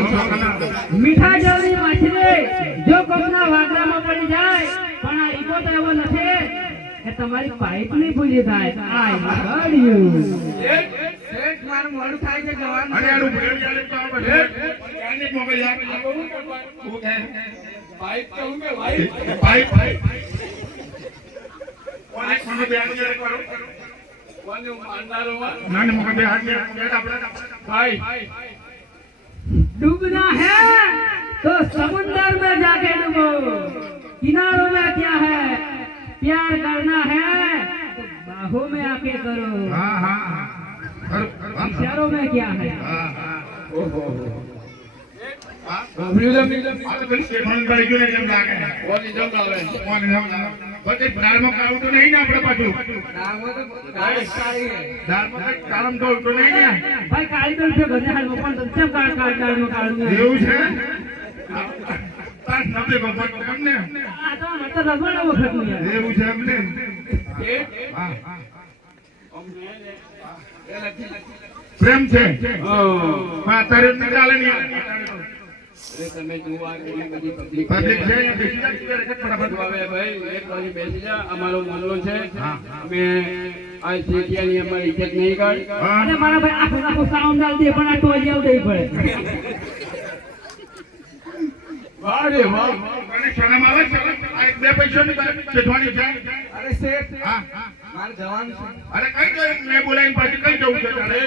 મીઠા જળની માછલી જો કોકના વાગરામાં પડી જાય પણ આ ઈકો તો એવો નથી કે તમારી પાઇપની ભૂલી થાય આઈ ગોડ શેઠ, મારું મોડું થાય છે જવાનું. અરે આનું ભેળ ચાલે તો આવે છે. ક્યાંની જ મોકલી આપ. શું કહે? પાઇપ. કોને કોને બે હાથ જોડે કરો? ના, ના, મોકલ બે હાથ જોડે. આપણે. डूबना है तो समुंदर में जाके डूबो किनारों में क्या है प्यार करना है तो बाहों में आके करो હા, હા, હા. ખરું, ખરું. હા, इशारों में क्या है હા, હા. હા? આ તો પેલું શેઠાણી ગળી ગયું ને એમ લાગે. કોને જેમ લાગે. બધે દાળમાં કાળું તો નહીં ને આપણે પાછું? દાળમાં કાળમ તો ઉલટું નહીં ને? ભાઈ કાળી દળ છે ઘરે હાલ પણ કેમ કાળ કાળ કાળ કાળ એવું છે? તાર નબળે ભગવાન ભગવાન આ તો મતલબ રગડો વખતનું એવું છે એમને? હા, હા. પ્રેમ છે? અત્યારે ચાલે નહીં. પબ્લિક છે. અમારો મનલો છે હા. અમે આ શેઠિયાની અમારી ઇજ્જત નહીં કાઢ હા. અને મારા ભાઈ આખો આખું સાઉન્ડ આલ દે પણ આ આવ પડે વાહ મને શરમ આવે છે? આ એક બે પૈસાની વાત છે. અરે શેઠ, હા, હા. મારે જવાનું છે. અરે કઈ? મેં બોલાવીને પાછી કઈ જવું છે તારે?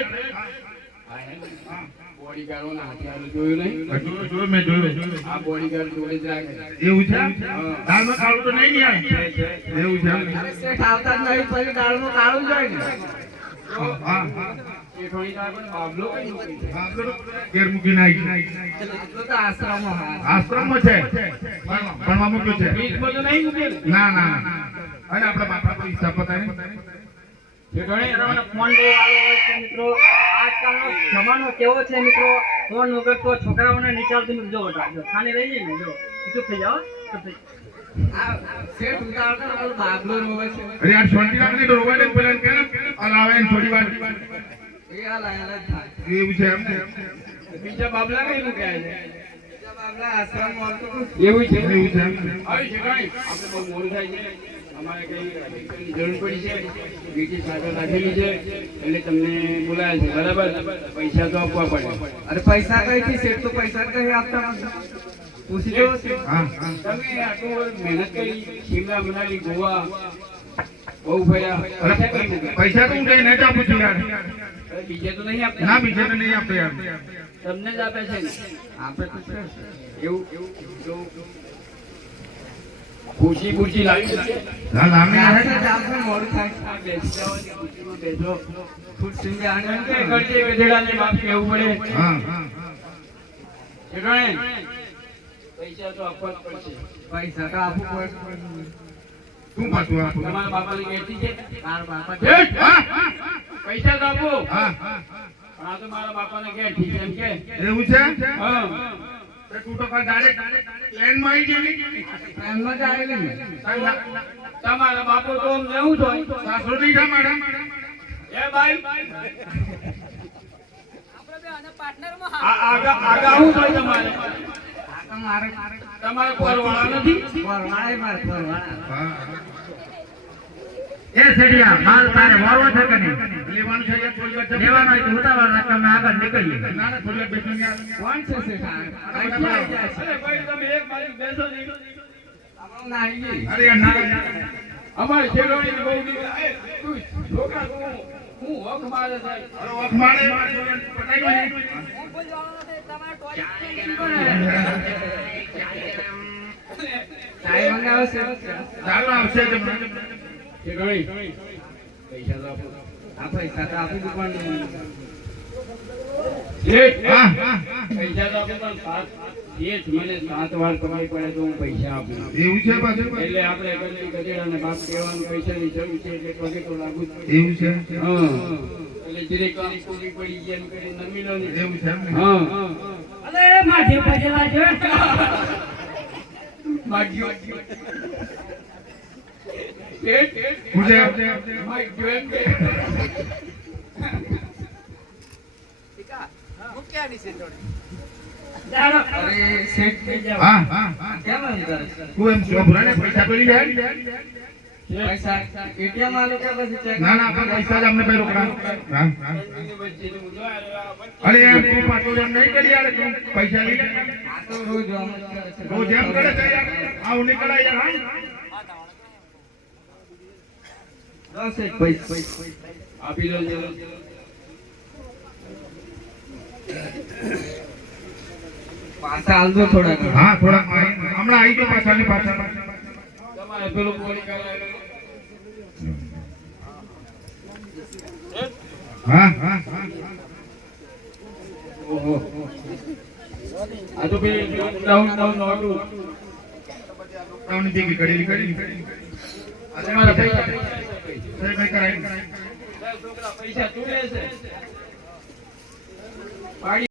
બોડીગાર્ડોના હથિયારો જોયું નહીં? જોયું, જોયું, મેં જોયું. આ બોડીગાર્ડ જોડે જ રાખે. એવું છે? દાળમાં કાળું તો નહીં યાર? એવું છે? અરે શેઠ, આવતા જ નહીં, પછી દાળમાં કાળું જ ને. હા, હા, નોકરી છે. ભણવા મૂક્યું છે. ના ના. અને આપણા બાપા પૈસા પતા ને ફોન મિત્રો. આજકાલનો જમાનો કેવો છે મિત્રો? ફોન વગર તો છોકરાઓને નિચાલ તમે જો ખાને રહી જાય ને જો. ચૂપ થઈ જાઓ ચૂપ થઈ બીજા બાબલા કઈ મૂક્યા છે. એવું છે એવું છે એમ આવી શેઠવાણી આપણે બહુ મોડું થાય છે. અમારે કઈ જરૂર પડી છે? બ્રિટિશ આગળ રાખેલી છે એટલે તમને બોલાયા છે બરાબર? પૈસા તો આપવા પડે. અરે પૈસા કઈથી? શેઠ તો પૈસા કઈ આપતા. નથી. પૂછી તમે આટલું મહેનત કરી શિમલા મનાલી ગોવા બહુ ફર્યા પૈસા તો હું કઈ નહીં આપું છું યાર. બીજે તો નહીં આપતા. ના બીજાને નહીં આપતો યાર. તમને જ આપે છે ને? આપે તો એવું એવું ખુશી ખુશી લાવી ના ના અમે આવે આવે આપણે મોડું થાય. બેસી જાઓ ને બેસો ખુરશી બે આને કે ગળતી ગધેડાને બાપ કહેવું પડે? હા. હા પૈસા તો આપવા જ પડશે. પૈસા તો આપવું પડે. શું પાછું આપું? તમારા બાપાને કહેતી છે? તારા બાપા છે. શેઠ, હા? હા પૈસા તો આપો. હા. હા પણ આ તો મારા બાપાને છે એમ કે? એવું છે? હા. તે તું તો કાલ ડાયરેક્ટ પ્લેનમાં આવી ગયેલી ટ્રેનમાં જ આવેલી તમારા બાપો તો આમ રહેવું જ હોય. સાસુ નહીં થા મારા. એ ભાઈ. આ- આગા આગા શું થાય તમારે. તો તમારે પરવાળા નથી? પરવાળાએ પરવાળા. હા એ સેડિયા માલ તારે વાળવો છે કે નહીં? લેવાનું છે યાર થોડી વાર લેવાનો હોય તો ઉતાવળ રાખ અમે આગળ નીકળીએ. ના ના થોડી વાર બેસી યાર કોણ છે શેઠ આ? અહીંથી આવી જાય છે. અરે ભાઈ તમે એક બાજુ બેસો નહીં આપણો નાહી ગઈ. અરે ના ના અમારી બહુ દીકરા એ તું છોકરા તું હું હક મારે સાહેબ અરે મારે. આવશે આપો આ પૈસા તો આપી દઉં પણ શેઠ, હા હા પૈસા તો આપો પણ સાત શેઠ મને સાત વાર કમાઈ પડે તો હું પૈસા આપું એવું છે પાછું એટલે આપણે ગજેડાને બાપ કહેવાનું પૈસાની જરૂર છે? એટલે પગે તો લાગુ એવું છે હા એટલે જીરે કામ પૂરી પડી ગયા એમ કરીને નમી લો. એવું છે હા અરે પજેલા છે એમ કે અરે શેઠ થઈ જાવ હા હા હા કેમ તું એમ શોભરાને પૈસા લઈ જાય પૈસા એટીએમ આલો કે પછી ચેક ના ના આપણે પૈસા જ અમને ભાઈ રોકડા હા હા અરે એમ તું પાછું એમ નહીં કરી યાર તું પૈસા લઈ લે રોજ આમ જ કરે છે રોજ એમ કરે છે યાર આવું નહીં યાર હા લો શેઠ પૈસા આપી દો જરા. પાછા આલજો થોડાક હા થોડાક હમણાં આવી ગયો પાછા ને પાછા તમારે પેલું પોણી હા હા હા ઓહો. આ તો પેલી ડાઉન ડાઉન નોટું. તમને ભેગી કરેલી કરેલી પૈસા સાહેબ ભાઈ પૈસા લેશે. પાડી